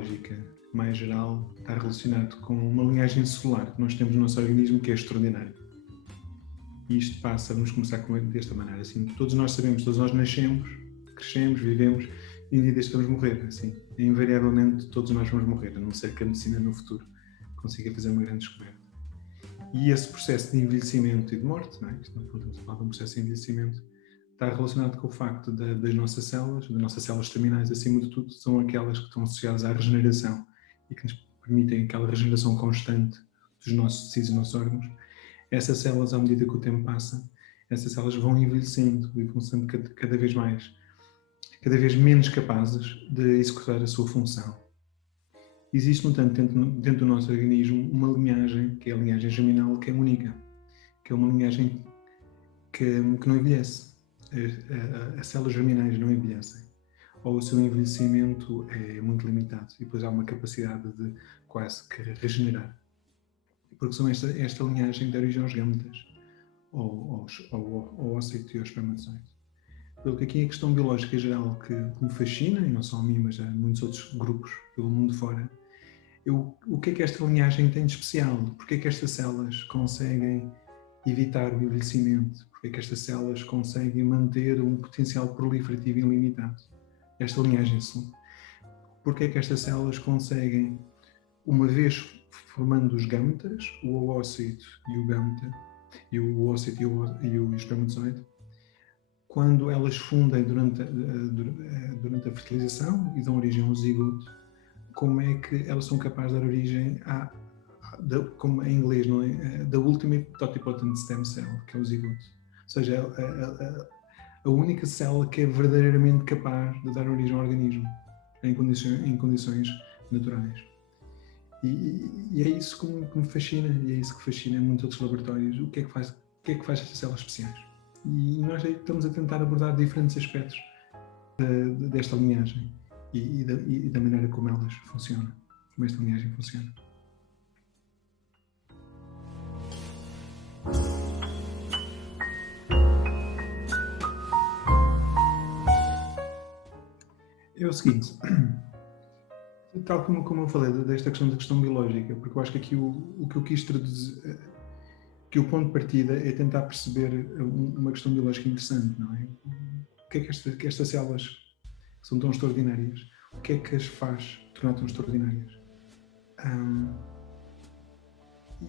biológica mais geral está relacionado com uma linhagem celular que nós temos no nosso organismo que é extraordinária. E isto passa, vamos começar desta maneira, assim, todos nós sabemos, todos nós nascemos, crescemos, vivemos e um dia destes vamos morrer, assim, invariavelmente todos nós vamos morrer, a não ser que a medicina no futuro consiga fazer uma grande descoberta. E esse processo de envelhecimento e de morte, não é? Isto, no fundo, estamos a falar de um processo de envelhecimento, está relacionado com o facto das nossas células terminais, acima de tudo, são aquelas que estão associadas à regeneração e que nos permitem aquela regeneração constante dos nossos tecidos e nossos órgãos. Essas células, à medida que o tempo passa, essas células vão envelhecendo e vão sendo cada vez menos capazes de executar a sua função. Existe, no entanto, dentro do nosso organismo, uma linhagem, que é a linhagem germinal, que é única, que é uma linhagem que não envelhece. As células germinais não envelhecem, ou o seu envelhecimento é muito limitado, e depois há uma capacidade de quase que regenerar. Porque são esta linhagem de origem aos gametas, ou ao ócito e ao espermatozoide. Pelo que aqui a questão biológica geral que me fascina, e não só a mim, mas a muitos outros grupos pelo mundo fora, o que é que esta linhagem tem de especial? Porque é que estas células conseguem evitar o envelhecimento? Porque é que estas células conseguem manter um potencial proliferativo ilimitado? Esta linhagem celular. Porque é que estas células conseguem, uma vez formando os gametas, o oócito e o gameta, e o oócito e o espermatozoide, quando elas fundem durante a fertilização e dão origem ao zigoto, como é que elas são capazes de dar origem como em inglês, não é? The Ultimate Totipotent Stem Cell, que é o zigoto. Ou seja, a única célula que é verdadeiramente capaz de dar origem ao organismo em condições naturais. E é isso que me fascina, e é isso que fascina muitos outros laboratórios. O que é que faz estas células especiais? E nós estamos a tentar abordar diferentes aspectos desta linhagem e da maneira como elas funcionam, como esta linhagem funciona. É o seguinte, tal como eu falei desta questão biológica, porque eu acho que aqui o que eu quis traduzir, que o ponto de partida é tentar perceber uma questão biológica interessante, não é? O que é que estas células que são tão extraordinárias, o que é que as faz tornar tão extraordinárias?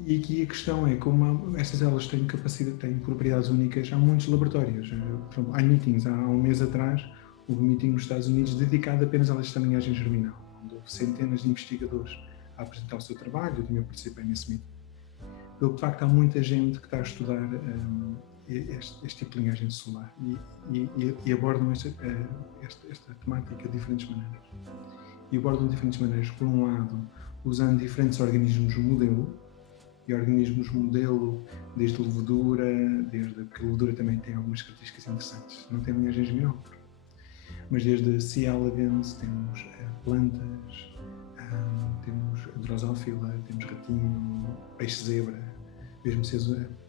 E aqui a questão é como estas células têm propriedades únicas. Há muitos laboratórios. Por exemplo, há meetings. Há um mês atrás houve um meeting nos Estados Unidos dedicado apenas a esta linhagem germinal, onde houve centenas de investigadores a apresentar o seu trabalho. Eu também participei nesse meeting. Pelo que, de facto, há muita gente que está a estudar este tipo de linhagem celular e abordam esta temática de diferentes maneiras. E abordam de diferentes maneiras. Por um lado, usando diferentes organismos modelo, e organismos modelo, desde levedura, porque a levedura também tem algumas características interessantes. Não tem linhagem germinal, mas desde C. elegans, temos plantas, temos drosófila, temos ratinho, peixe-zebra, mesmo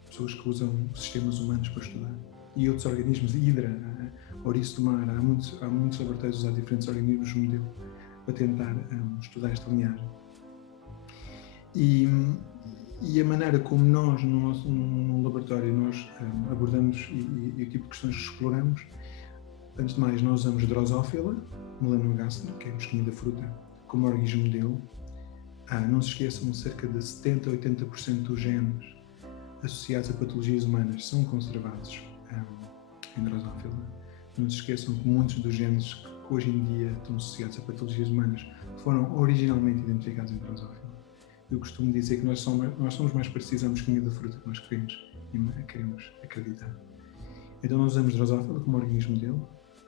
pessoas que usam sistemas humanos para estudar. E outros organismos, hidra, ouriço do mar, há muitos laboratórios a usar diferentes organismos modelo para tentar estudar esta linhagem. E a maneira como nós, no laboratório, nós abordamos e o tipo de questões que exploramos, antes de mais, nós usamos drosófila, melanogaster, que é a mosquinha da fruta, como organismo modelo. Não se esqueçam, cerca de 70% a 80% dos genes associados a patologias humanas são conservados em drosófila. Não se esqueçam que muitos dos genes que hoje em dia estão associados a patologias humanas foram originalmente identificados em drosófila. Eu costumo dizer que nós somos mais parecidos à mosquinha da fruta que nós queremos acreditar. Então nós usamos drosófila como organismo modelo,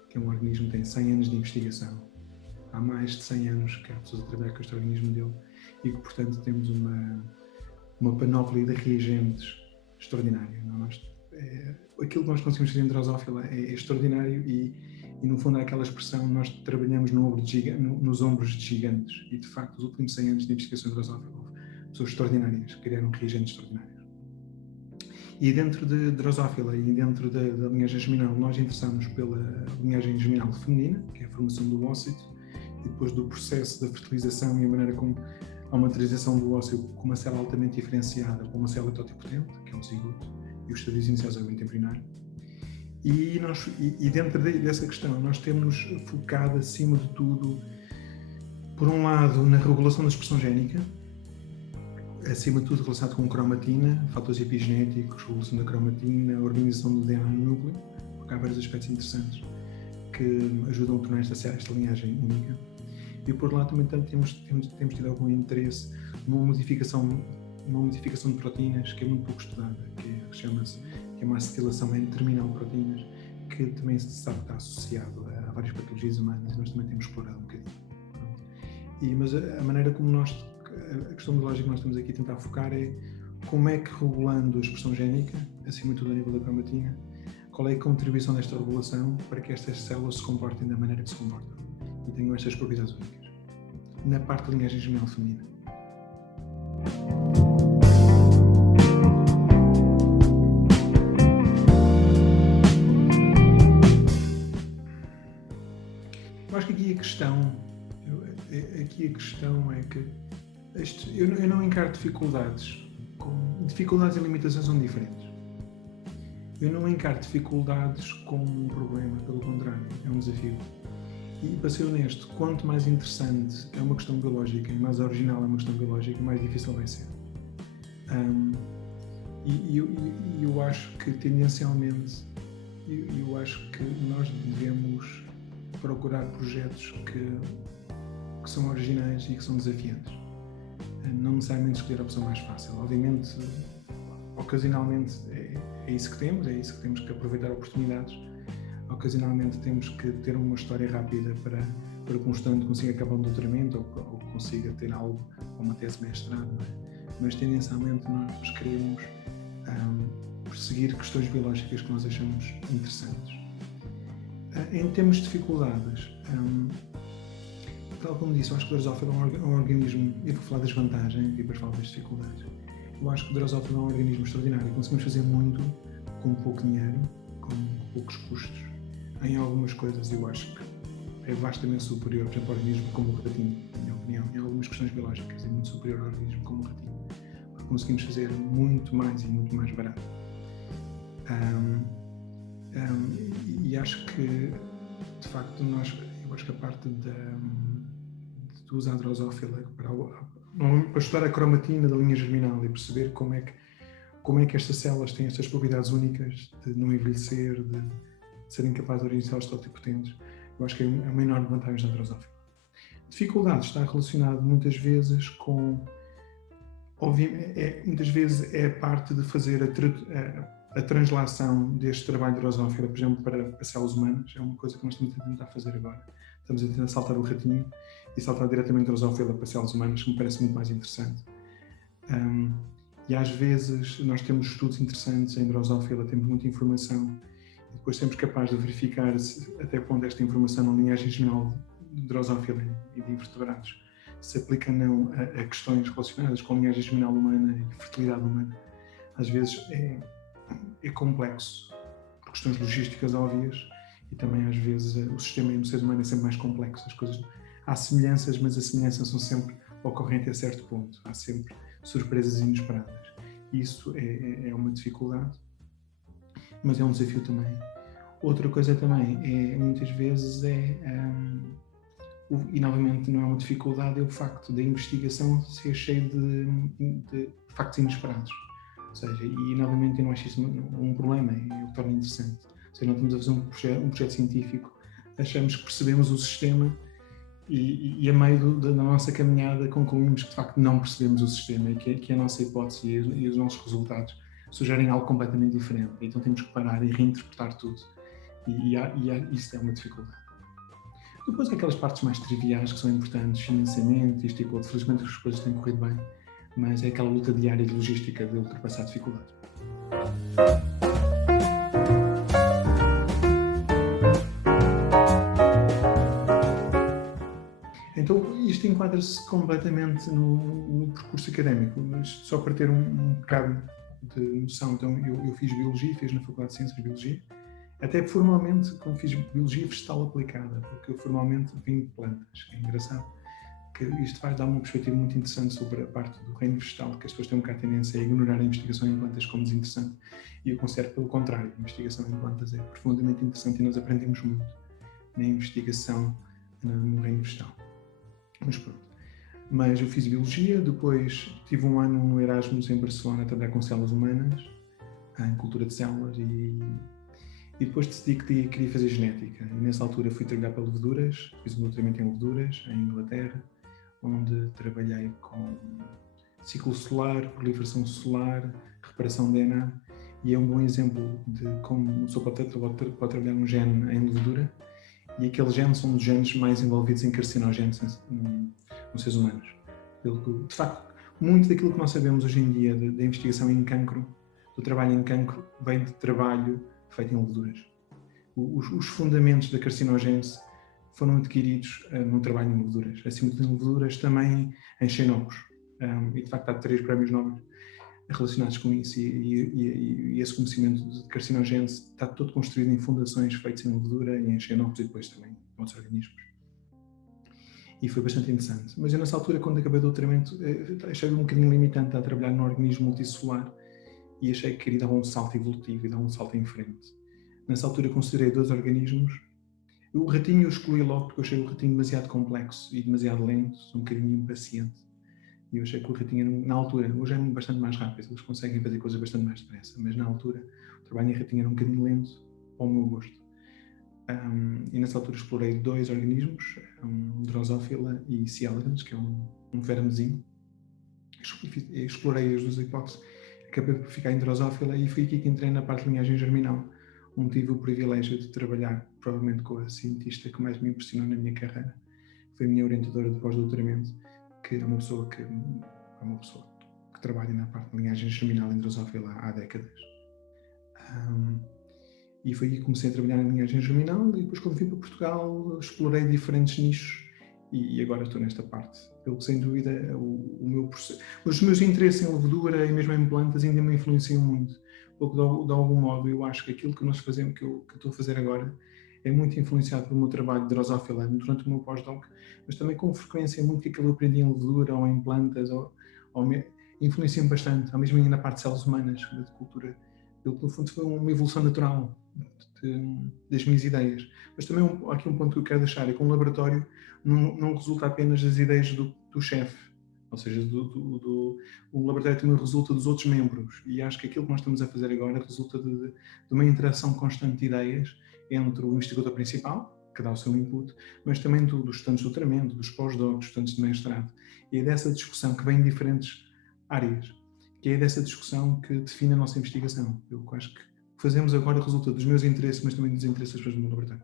que é um organismo que tem 100 anos de investigação. Há mais de 100 anos que há pessoas a trabalhar com este organismo modelo e que, portanto, temos uma panóplia de reagentes extraordinária. Aquilo que nós conseguimos fazer em drosófila é extraordinário e, no fundo, há aquela expressão, nós trabalhamos nos ombros de gigantes e, de facto, os últimos 100 anos de investigação em drosófila, pessoas extraordinárias, criaram reagentes extraordinários. E dentro de drosófila e dentro da linhagem germinal, nós interessamos pela linhagem germinal feminina, que é a formação do ócito, e depois do processo da fertilização e a maneira como há uma transição do ósseo com uma célula altamente diferenciada para uma célula totipotente, que é o zigoto, e os estadios iniciais do embrião. E dentro dessa questão, nós temos focado, acima de tudo, por um lado, na regulação da expressão génica, acima de tudo relacionado com cromatina, fatores epigenéticos, regulação da cromatina, a organização do DNA no núcleo, porque há vários aspectos interessantes que ajudam a tornar esta linhagem única. E por outro lado também temos tido algum interesse numa modificação de proteínas que é muito pouco estudada, que chama-se uma acetilação N-terminal proteínas, que também se sabe que está associado a várias patologias humanas e nós também temos explorado um bocadinho. Mas a maneira como a questão biológica que nós estamos aqui a tentar focar é como é que, regulando a expressão génica, acima de tudo a nível da cromatina, qual é a contribuição desta regulação para que estas células se comportem da maneira que se comportam e tenham estas propriedades únicas, na parte da linhagem germinal feminina. Eu acho que aqui a questão é que eu não encaro dificuldades. Dificuldades e limitações são diferentes. Eu não encaro dificuldades como um problema, pelo contrário, é um desafio. E, para ser honesto, quanto mais interessante é uma questão biológica e mais original é uma questão biológica, mais difícil vai ser. Eu acho que, tendencialmente, eu acho que nós devemos procurar projetos que são originais e que são desafiantes. Não necessariamente escolher a opção mais fácil. Obviamente, ocasionalmente é isso que temos que aproveitar oportunidades. Ocasionalmente temos que ter uma história rápida para que um estudante consiga acabar um doutoramento ou consiga ter algo como uma tese de mestrado. Mas tendencialmente nós queremos perseguir questões biológicas que nós achamos interessantes. Em termos de dificuldades, tal como disse, eu acho que o Drosophila é um organismo, e vou falar das vantagens e depois falar das dificuldades. Eu acho que o Drosophila é um organismo extraordinário, conseguimos fazer muito com pouco dinheiro, com poucos custos. Em algumas coisas eu acho que é vastamente superior, por exemplo, ao organismo como o ratinho, na minha opinião. Em algumas questões biológicas é muito superior ao organismo como o ratinho, porque conseguimos fazer muito mais e muito mais barato. E acho que, de facto, eu acho que a parte de usar a Drosophila para estudar a cromatina da linha germinal e perceber como é que estas células têm estas propriedades únicas de não envelhecer, de serem capazes de originar células totipotentes, eu acho que é uma enorme vantagem da Drosophila. Dificuldades está relacionado muitas vezes com, muitas vezes é a parte de fazer a translação deste trabalho de Drosophila, por exemplo, para células humanas. É uma coisa que nós estamos a tentar fazer agora. Estamos a tentar saltar o ratinho e saltar diretamente Drosophila para células humanas, que me parece muito mais interessante. E às vezes nós temos estudos interessantes em Drosophila, temos muita informação e depois somos capazes de verificar até quando esta informação na linhagem germinal de Drosophila e de invertebrados se aplica ou não a questões relacionadas com a linhagem germinal humana e fertilidade humana. Às vezes é complexo, por questões logísticas óbvias, e também às vezes o sistema no ser humano é sempre mais complexo. As coisas, há semelhanças, mas as semelhanças são sempre ocorrentes a certo ponto. Há sempre surpresas inesperadas. Isso é uma dificuldade, mas é um desafio também. Outra coisa também muitas vezes e novamente não é uma dificuldade, é o facto da investigação ser cheia de factos inesperados. Ou seja, e novamente eu não acho isso um problema, é o que torna interessante. Ou seja, não estamos a fazer um projeto científico, achamos que percebemos o sistema e a meio da nossa caminhada concluímos que de facto não percebemos o sistema e que a nossa hipótese e os nossos resultados sugerem algo completamente diferente. Então temos que parar e reinterpretar tudo. E isso é uma dificuldade. Depois aquelas partes mais triviais que são importantes, financiamento, isto e aquilo, felizmente as coisas têm corrido bem, mas é aquela luta diária de logística de ultrapassar dificuldades. Então isto enquadra-se completamente no percurso académico, mas só para ter um bocado de noção. Então eu fiz Biologia, fiz na Faculdade de Ciências de Biologia, Até formalmente, como fiz biologia vegetal aplicada, porque eu formalmente vim de plantas, que é engraçado, que isto vai dar uma perspectiva muito interessante sobre a parte do reino vegetal, que as pessoas têm um bocado a tendência a ignorar a investigação em plantas como desinteressante, e eu considero pelo contrário, a investigação em plantas é profundamente interessante e nós aprendemos muito na investigação no reino vegetal. Mas pronto. Mas eu fiz biologia, depois tive um ano no Erasmus em Barcelona a trabalhar com células humanas, em cultura de células, e depois decidi que queria fazer genética. E nessa altura fui trabalhar para leveduras, fiz um doutoramento em leveduras, em Inglaterra, onde trabalhei com ciclo solar, proliferação solar, reparação de DNA, e é um bom exemplo de como uma pessoa pode trabalhar um gene em levedura, e aqueles genes são um dos genes mais envolvidos em carcinogénesis nos seres humanos. De facto, muito daquilo que nós sabemos hoje em dia da investigação em cancro, do trabalho em cancro, vem de trabalho feito em leveduras. Os fundamentos da carcinogênese foram adquiridos num trabalho em leveduras. Acima de leveduras, também em xenopos. E de facto há 3 prémios Nobel relacionados com isso, e esse conhecimento de carcinogênese está todo construído em fundações feitas em levedura e em xenopos e depois também em outros organismos. E foi bastante interessante. Mas eu nessa altura, quando acabei o doutoramento, achei um bocadinho limitante a trabalhar num organismo multicelular e achei que queria dar um salto evolutivo e dar um salto em frente. Nessa altura considerei 2 organismos. O ratinho eu escolhi logo porque eu achei o ratinho demasiado complexo e demasiado lento, sou um bocadinho impaciente. E eu achei que o ratinho, na altura, hoje é bastante mais rápido, eles conseguem fazer coisas bastante mais depressa, mas na altura o trabalho em ratinho era um bocadinho lento, ao meu gosto. E nessa altura explorei 2 organismos, Drosophila e C. elegans, que é um vermezinho. Explorei as 2 hipóteses, acabei por ficar em Drosophila e foi aqui que entrei na parte de linhagem germinal, onde tive o privilégio de trabalhar provavelmente com a cientista que mais me impressionou na minha carreira. Foi a minha orientadora de pós-doutoramento, que é uma pessoa que trabalha na parte de linhagem germinal em Drosophila há décadas. E foi aí que comecei a trabalhar na linhagem germinal, e depois quando vim para Portugal explorei diferentes nichos e agora estou nesta parte. Pelo que sem dúvida os meus interesses em levedura e mesmo em plantas ainda me influenciam muito. Porque de algum modo eu acho que aquilo que nós fazemos, que eu estou a fazer agora, é muito influenciado pelo meu trabalho de Drosophila durante o meu pós-doc, mas também com frequência muito que aquilo que eu aprendi em levedura ou em plantas influencia-me bastante, ou mesmo na parte de células humanas, de cultura. No fundo foi uma evolução natural das minhas ideias. Mas também aqui um ponto que eu quero deixar é que um laboratório não resulta apenas das ideias do chefe, ou seja, o laboratório também resulta dos outros membros, e acho que aquilo que nós estamos a fazer agora resulta de uma interação constante de ideias entre o investigador principal, que dá o seu input, mas também dos estudantes de doutoramento, dos pós-docs, dos estudantes de mestrado, e é dessa discussão que vem de diferentes áreas, que é dessa discussão que define a nossa investigação. Eu acho que o que fazemos agora resulta dos meus interesses, mas também dos interesses das pessoas do meu laboratório.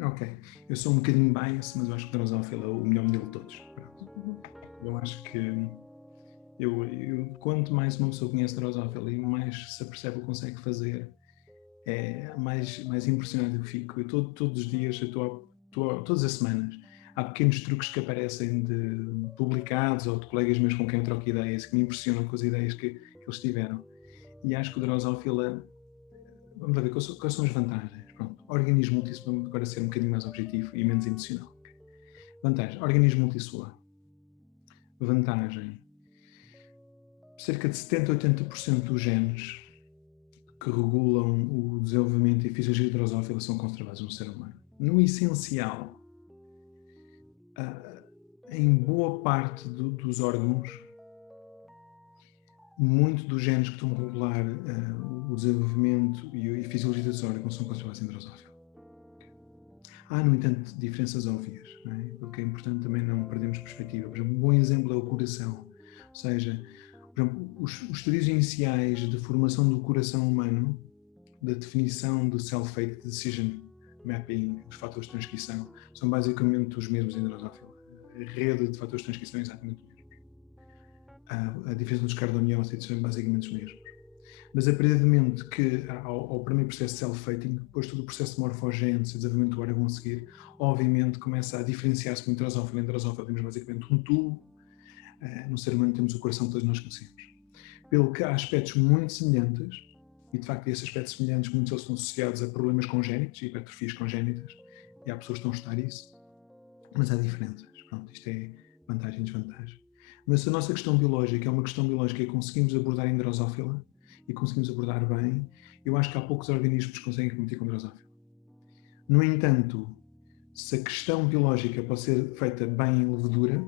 Ok, eu sou um bocadinho bias, mas eu acho que Drosophila é o melhor modelo de todos. Eu acho que quanto mais uma pessoa conhece Drosophila e mais se apercebe o que consegue fazer, é mais impressionado eu fico. Todos os dias, todas as semanas, há pequenos truques que aparecem de publicados ou de colegas meus com quem eu troco ideias que me impressionam com as ideias que eles tiveram. E acho que o Drosophila, vamos lá ver quais são as vantagens. Pronto, organismo multicelular, agora ser um bocadinho mais objetivo e menos emocional. Vantagem, organismo multicelular. Vantagem, cerca de 70 a 80% dos genes que regulam o desenvolvimento e fisiologia de Drosophila são conservados no ser humano. No essencial, em boa parte dos órgãos, muito dos genes que estão a regular o desenvolvimento e a fisiologia desses órgãos são conservados em Drosophila. Há, no entanto, diferenças óbvias, não é? O que é importante também não perdermos perspectiva. Por exemplo, um bom exemplo é o coração. Ou seja, por exemplo, os estudos iniciais de formação do coração humano, da definição do Cell-Fate Decision Mapping, os fatores de transcrição, são basicamente os mesmos em Drosophila. A rede de fatores de transcrição é exatamente o mesmo. A diferença dos cardiomiócitos são basicamente os mesmos. Mas a partir do momento que ao primeiro processo de self-fating, depois todo o processo de morfogênese, desenvolvimento do órgão a seguir, obviamente começa a diferenciar-se muito drosófilo. Em drosófilo temos basicamente um tubo, no ser humano temos o coração que todos nós conhecemos. Pelo que há aspectos muito semelhantes, e de facto esses aspectos semelhantes, muitos deles estão associados a problemas congénitos, hipertrofias congénitas, e há pessoas que estão a estudar isso, mas há diferenças. Pronto, isto é vantagem e desvantagem. Mas se a nossa questão biológica é uma questão biológica que conseguimos abordar em drosófila, e conseguimos abordar bem, eu acho que há poucos organismos que conseguem competir com drosófila. No entanto, se a questão biológica pode ser feita bem em levedura,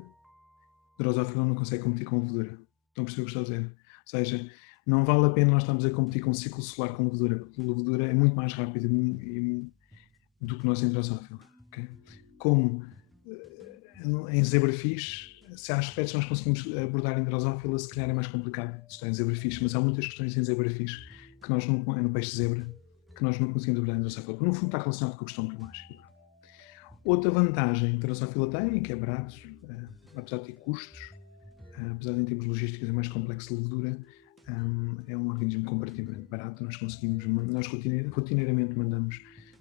drosófila não consegue competir com levedura. Estão a perceber o que estou a dizer? Ou seja, não vale a pena nós estarmos a competir com o ciclo solar com levedura, porque a levedura é muito mais rápida do que nós em drosófila. Okay? Como em zebrafish, se há aspectos que nós conseguimos abordar em drosófila, se calhar é mais complicado estar em zebrafish, mas há muitas questões em zebrafish que nós não, no peixe zebra, que nós não conseguimos abordar em drosófila, porque no fundo está relacionado com a questão biológica. Outra vantagem que a drosófila tem é que é barato, apesar de ter custos, apesar de em termos logísticos é mais complexo de levedura, é um organismo comparativamente barato. Nós rotineiramente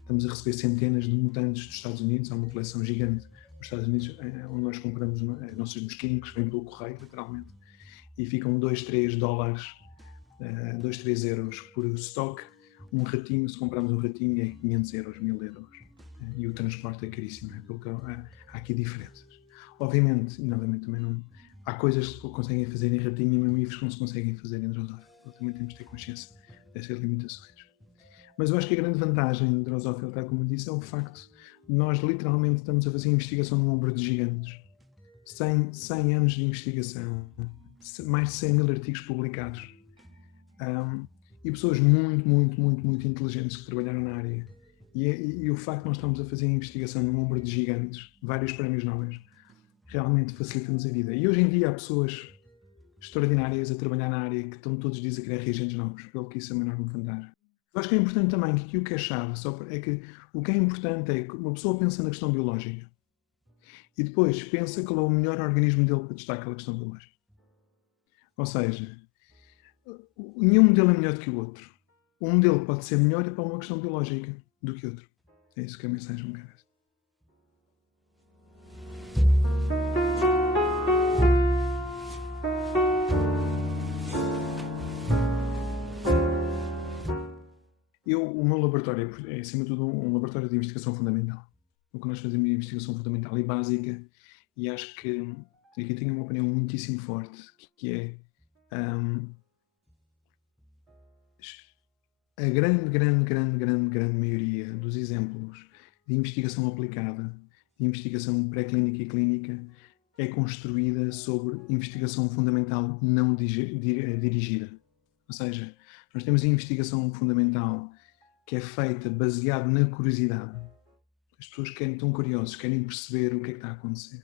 estamos a receber centenas de mutantes dos Estados Unidos, há uma coleção gigante nos Estados Unidos, onde nós compramos nossos mosquitos, que vêm pelo correio, literalmente, e ficam 2, 3 dólares, 2, 3 euros por estoque. Um ratinho, se comprarmos um ratinho, é 500 euros, 1000 euros. E o transporte é caríssimo, porque há aqui diferenças. Obviamente, e novamente também não... Há coisas que se conseguem fazer em ratinho e mamíferos que não se conseguem fazer em drosófila. Também temos de ter consciência dessas limitações. Mas eu acho que a grande vantagem de drosófila, tal como eu disse, é o facto de nós literalmente estamos a fazer investigação num ombro de gigantes. 100 anos de investigação, mais de 100 mil artigos publicados, e pessoas muito inteligentes que trabalharam na área. E o facto de nós estamos a fazer investigação num ombro de gigantes, vários prémios Nobel, realmente facilita-nos a vida. E hoje em dia há pessoas extraordinárias a trabalhar na área que estão todos os dias a criar reagentes novos, pelo que isso é uma enorme vantagem. Eu acho que é importante também que o que é chave é que o que é importante é que uma pessoa pensa na questão biológica e depois pensa qual é o melhor organismo dele para testar aquela questão biológica. Ou seja, nenhum modelo é melhor do que o outro. Um modelo pode ser melhor para uma questão biológica do que outro. É isso que a mensagem me quer. O meu laboratório é, acima de tudo, um laboratório de investigação fundamental. O que nós fazemos é investigação fundamental e básica, e acho que aqui tenho uma opinião muitíssimo forte, que é a grande maioria dos exemplos de investigação aplicada, de investigação pré-clínica e clínica, é construída sobre investigação fundamental não dirigida. Ou seja, nós temos a investigação fundamental que é feita baseado na curiosidade. As pessoas estão curiosos, querem perceber o que é que está a acontecer.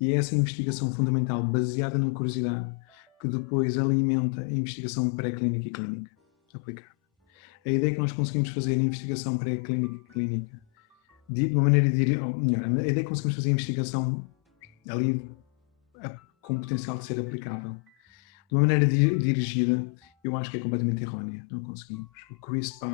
E é essa investigação fundamental baseada na curiosidade que depois alimenta a investigação pré-clínica e clínica aplicada. A ideia que nós conseguimos fazer em investigação pré-clínica e clínica, de uma maneira melhor, a ideia que conseguimos fazer em investigação ali com o potencial de ser aplicável, de uma maneira dirigida, eu acho que é completamente errónea. Não conseguimos. O CRISPR,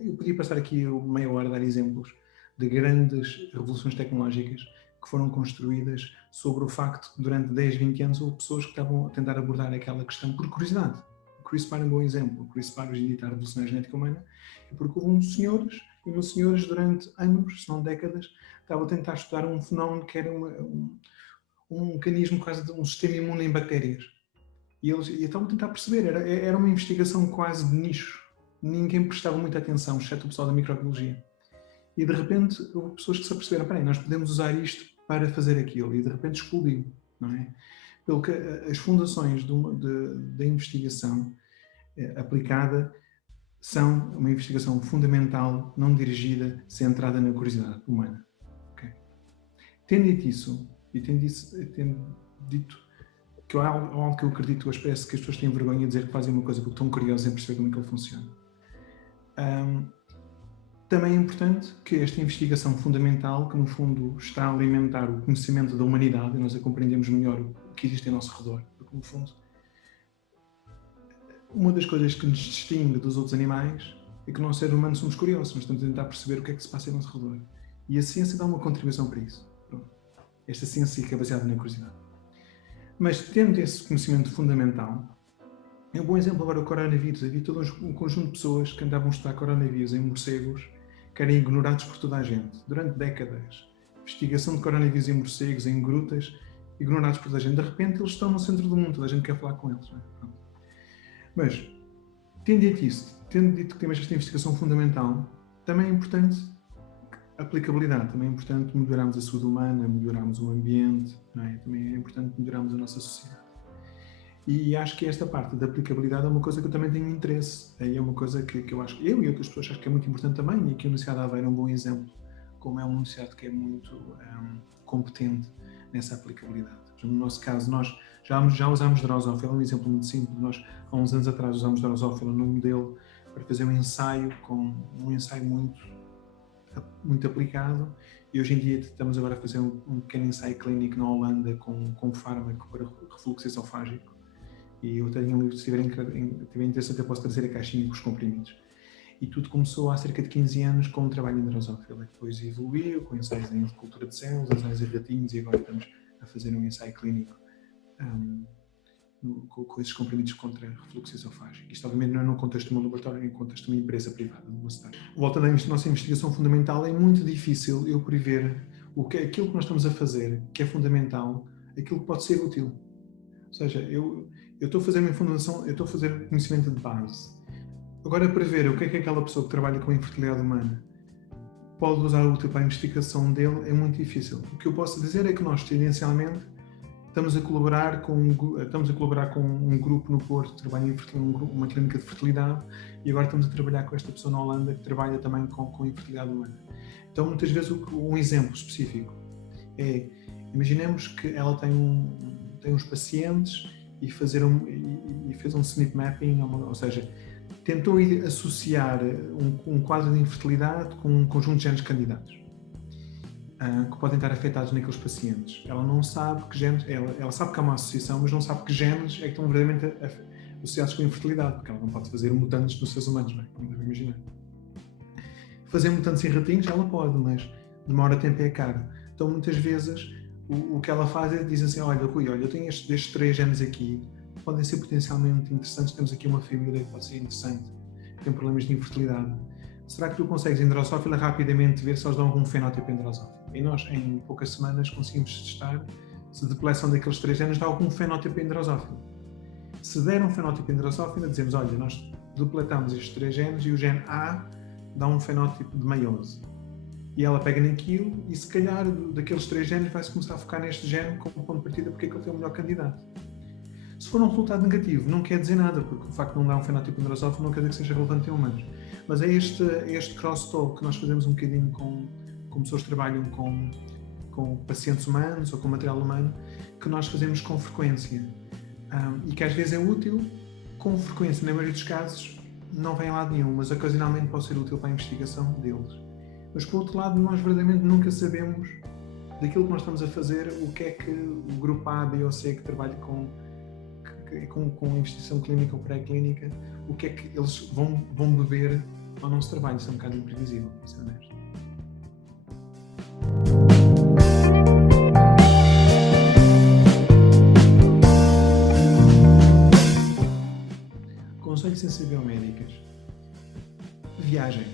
eu podia passar aqui meia hora a dar exemplos de grandes revoluções tecnológicas que foram construídas sobre o facto que durante 10, 20 anos houve pessoas que estavam a tentar abordar aquela questão por curiosidade. O CRISPR é um bom exemplo. O CRISPR hoje em dia está a revolucionar a genética humana porque houve uns senhores e umas senhoras durante anos, se não décadas, estavam a tentar estudar um fenómeno que era um mecanismo quase de um sistema imune em bactérias. E eles estavam a tentar perceber, era uma investigação quase de nicho. Ninguém prestava muita atenção, exceto o pessoal da microbiologia. E de repente houve pessoas que se aperceberam, peraí, nós podemos usar isto para fazer aquilo. E de repente explodiu, não é? Pelo que as fundações da investigação aplicada são uma investigação fundamental, não dirigida, centrada na curiosidade humana. Okay? Tendo dito isso, e tendo dito que é algo que eu acredito, hoje parece que as pessoas têm vergonha de dizer que fazem uma coisa porque estão curiosas em perceber como é que ele funciona. Também é importante que esta investigação fundamental, que no fundo está a alimentar o conhecimento da humanidade, e nós a compreendemos melhor o que existe ao nosso redor, porque no fundo uma das coisas que nos distingue dos outros animais é que nós, seres humanos, somos curiosos, nós estamos a tentar perceber o que é que se passa ao nosso redor. E a ciência dá uma contribuição para isso. Pronto. Esta ciência que é baseada na curiosidade. Mas, tendo esse conhecimento fundamental, é um bom exemplo agora o coronavírus. Havia todo um conjunto de pessoas que andavam a estudar coronavírus em morcegos, que eram ignorados por toda a gente, durante décadas. Investigação de coronavírus em morcegos, em grutas, ignorados por toda a gente. De repente, eles estão no centro do mundo, toda a gente quer falar com eles. Não é? Mas, tendo dito que temos esta investigação fundamental, também é importante aplicabilidade, também é importante melhorarmos a saúde humana, melhorarmos o ambiente, não é? Também é importante melhorarmos a nossa sociedade. E acho que esta parte da aplicabilidade é uma coisa que eu também tenho interesse, é uma coisa que eu acho, eu e outras pessoas acho que é muito importante também, e aqui a Universidade de Aveiro é um bom exemplo, como é uma universidade que é muito competente nessa aplicabilidade. No nosso caso, nós já usámos Drosophila, um exemplo muito simples. Nós, há uns anos atrás, usámos Drosophila num modelo para fazer um ensaio muito aplicado, e hoje em dia estamos agora a fazer um pequeno ensaio clínico na Holanda com fármaco para refluxo esofágico, e eu tenho um livro, se tiver interesse, até posso trazer a caixinha com os comprimidos. E tudo começou há cerca de 15 anos com um trabalho em Drosophila, que depois evoluiu com ensaios em cultura de células, ensaios em ratinhos, e agora estamos a fazer um ensaio clínico com esses comprimidos contra refluxo esofágico. Isto, obviamente, não é num contexto de um laboratório, é num contexto de uma empresa privada, de uma startup. Voltando à nossa investigação fundamental, é muito difícil eu prever aquilo que nós estamos a fazer, que é fundamental, aquilo que pode ser útil. Ou seja, eu estou a fazer uma fundação, eu estou a fazer conhecimento de base. Agora, prever o que é aquela pessoa que trabalha com a infertilidade humana pode usar útil para a investigação dele é muito difícil. O que eu posso dizer é que nós, tendencialmente, estamos a colaborar com um grupo no Porto que trabalha em uma clínica de fertilidade, e agora estamos a trabalhar com esta pessoa na Holanda que trabalha também com infertilidade humana. Então, muitas vezes, um exemplo específico é, imaginemos que ela tem uns pacientes e fez um SNP mapping, ou seja, tentou associar um quadro de infertilidade com um conjunto de genes candidatos que podem estar afetados naqueles pacientes. Ela não sabe que genes, ela sabe que há uma associação, mas não sabe que genes é que estão verdadeiramente associados com a infertilidade, porque ela não pode fazer mutantes nos seres humanos, não é? Como devem imaginar. Fazer mutantes em ratinhos, ela pode, mas demora tempo e é caro. Então, muitas vezes, o que ela faz é dizer assim, olha, Rui, eu tenho estes 3 genes aqui, podem ser potencialmente interessantes, temos aqui uma família que pode ser interessante, tem problemas de infertilidade. Será que tu consegues em Drosophila rapidamente ver se eles dão algum fenótipo em Drosophila? E nós, em poucas semanas, conseguimos testar se a depleção daqueles 3 genes dá algum fenótipo em Drosophila. Se der um fenótipo em Drosophila, dizemos, olha, nós depletamos estes 3 genes e o gene A dá um fenótipo de meiose. E ela pega naquilo e, se calhar, daqueles 3 genes vai-se começar a focar neste gene como ponto de partida, porque é que ele tem o melhor candidato. Se for um resultado negativo, não quer dizer nada, porque o facto de não dar um fenótipo em Drosophila não quer dizer que seja relevante em humanos. Mas é este crosstalk que nós fazemos um bocadinho com pessoas que trabalham com pacientes humanos ou com material humano, que nós fazemos com frequência. E que às vezes é útil, com frequência, na maioria dos casos, não vem a lado nenhum, mas ocasionalmente pode ser útil para a investigação deles. Mas, por outro lado, nós verdadeiramente nunca sabemos daquilo que nós estamos a fazer, o que é que o grupo A, B ou C que trabalha com investigação clínica ou pré-clínica, o que é que eles vão beber ao nosso trabalho. Isso é um bocado imprevisível, para ser honesto. Conselhos de ciências biomédicas. Viagem.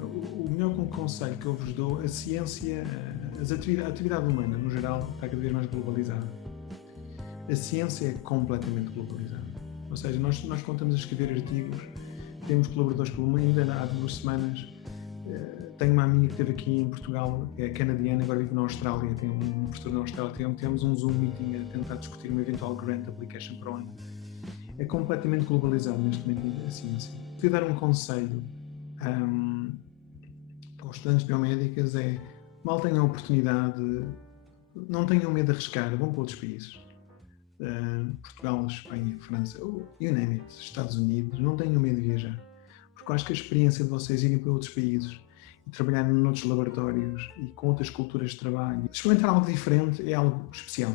O melhor conselho que eu vos dou, a ciência, a atividade humana, no geral, está cada vez mais globalizada. A ciência é completamente globalizada. Ou seja, nós quando estamos a escrever artigos, temos colaboradores pelo mundo. Ainda há 2 semanas tenho uma amiga que esteve aqui em Portugal, é canadiana, agora vive na Austrália, tem um professor na Austrália, temos um Zoom meeting a tentar discutir uma eventual grant application para o ano. É completamente globalizado neste momento a ciência. Se eu dar um conselho aos estudantes de biomédicas é, mal tenham a oportunidade, não tenham medo de arriscar, vão para outros países. Portugal, Espanha, França, you name it, Estados Unidos, não tenham medo de viajar, porque eu acho que a experiência de vocês irem para outros países e trabalhar noutros laboratórios e com outras culturas de trabalho, experimentar algo diferente é algo especial.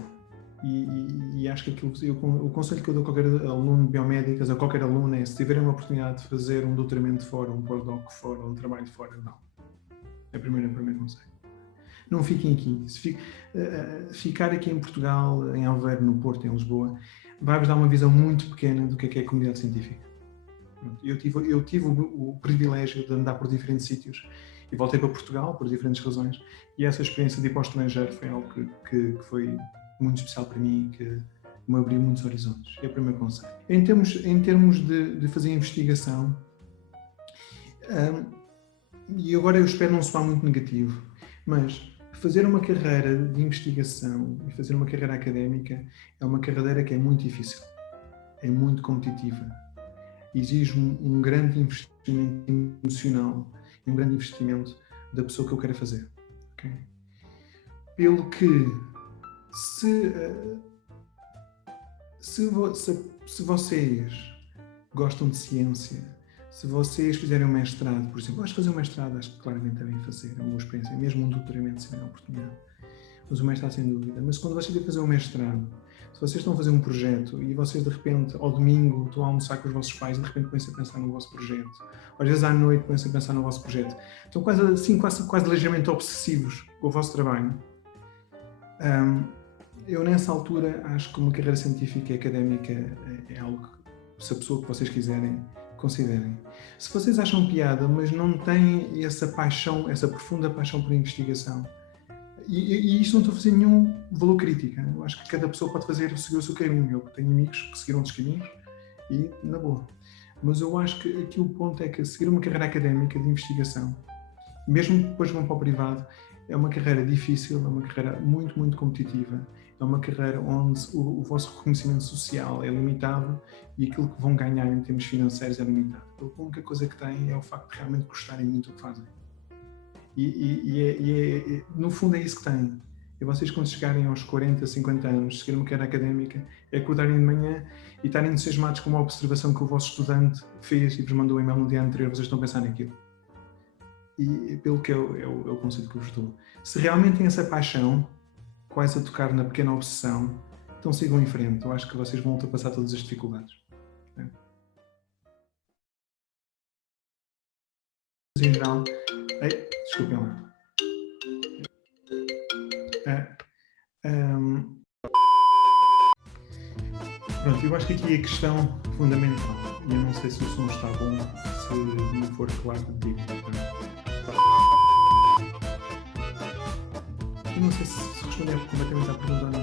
E acho que o conselho que eu dou a qualquer aluno de biomédicas, a qualquer aluno, é: se tiverem uma oportunidade de fazer um doutoramento fora, um pós-doc fora, um trabalho fora, não. É o primeiro conselho. Não fiquem aqui. Ficar aqui em Portugal, em Aveiro, no Porto, em Lisboa, vai-vos dar uma visão muito pequena do que é a comunidade científica. Eu tive o privilégio de andar por diferentes sítios e voltei para Portugal por diferentes razões, e essa experiência de ir para o estrangeiro foi algo que foi muito especial para mim, que me abriu muitos horizontes. É o primeiro conselho. Em termos de fazer investigação, e agora eu espero não soar muito negativo, mas fazer uma carreira de investigação e fazer uma carreira académica é uma carreira que é muito difícil, é muito competitiva, exige um grande investimento emocional e um grande investimento da pessoa que eu quero fazer. Okay? Pelo que, se vocês gostam de ciência, se vocês fizerem um mestrado, por exemplo, acho que fazer um mestrado, acho que claramente devem fazer, é uma boa experiência, mesmo um doutoramento, se tiver a oportunidade. Mas o mestrado, sem dúvida. Mas quando vocês têm que fazer um mestrado, se vocês estão a fazer um projeto e vocês de repente, ao domingo, estão a almoçar com os vossos pais e de repente começam a pensar no vosso projeto, ou às vezes à noite começam a pensar no vosso projeto, estão quase ligeiramente obsessivos com o vosso trabalho, eu nessa altura acho que uma carreira científica e académica é algo que, se a pessoa que vocês quiserem, considerem. Se vocês acham piada, mas não têm essa paixão, essa profunda paixão por investigação, e isto não estou a fazer nenhum valor crítico, eu acho que cada pessoa pode seguir o seu caminho. Eu tenho amigos que seguiram outros caminhos e na boa. Mas eu acho que aqui o ponto é que seguir uma carreira académica de investigação, mesmo que depois vão para o privado, é uma carreira difícil, é uma carreira muito, muito competitiva, é uma carreira onde o vosso reconhecimento social é limitado e aquilo que vão ganhar em termos financeiros é limitado. A única coisa que têm é o facto de realmente gostarem muito do que fazem. No fundo é isso que têm. E vocês, quando chegarem aos 40, 50 anos, seguir uma carreira académica, é acordarem de manhã e estarem entusiasmados com uma observação que o vosso estudante fez e vos mandou um e-mail no dia anterior, vocês estão a pensar naquilo. E pelo que é o conceito que eu vos dou. Se realmente têm essa paixão, quase a tocar na pequena obsessão, então sigam em frente. Eu acho que vocês vão ultrapassar todas as dificuldades. Em geral, desculpem lá. Pronto, eu acho que aqui a questão fundamental, e eu não sei se o som está bom, se não for claro, digo. Eu não sei se responder completamente à pergunta ou não,